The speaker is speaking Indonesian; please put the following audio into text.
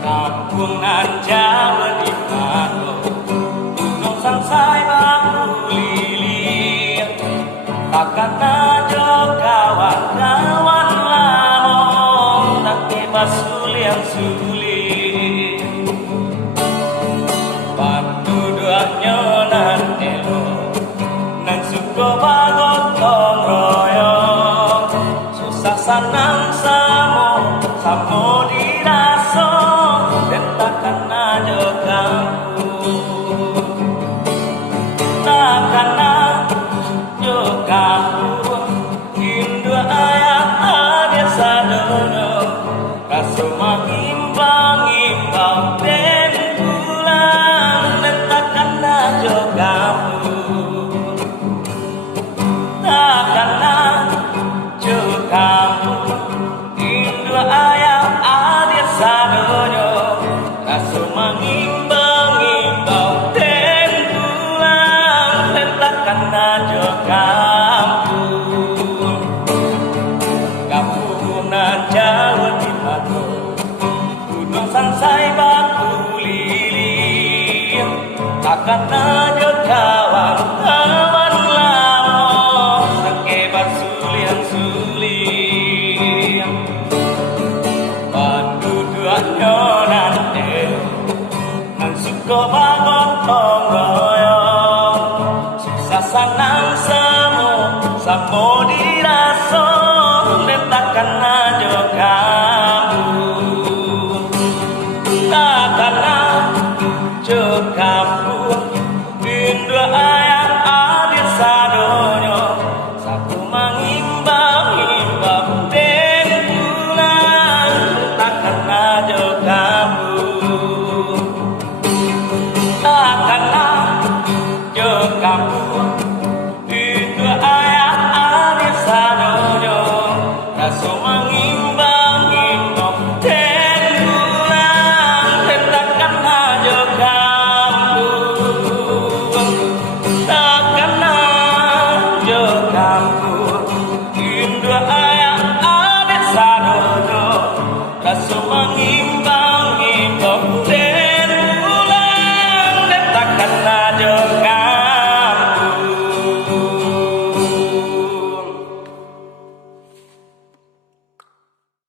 Kampungan Jawa di Pado, gunung sansai baku lilir, takkan aja kawan-kawan lamong, tak bebas sulian sulit. Bantu doanya nantelo, nang suko bagotong royong, susah sanang samo diraso, dan takkan ada kamu, takkan ada kamu. Indu ayah ada sadono, raso mengimbang-imbang dan pulang, dan takkan ada kamu, takkan ada kamu. Indu ayah ada sadono, raso mengimbang-imbang dan pulang, dan takkan ada kamu. Kampungan Jawa di Pado, gunung sansai batu lilir, takkan ada kawan-kawan lamong, sekebat sulian-sulian. Panduduannya nanti, nang suko bagotong royong, susah sanang samo di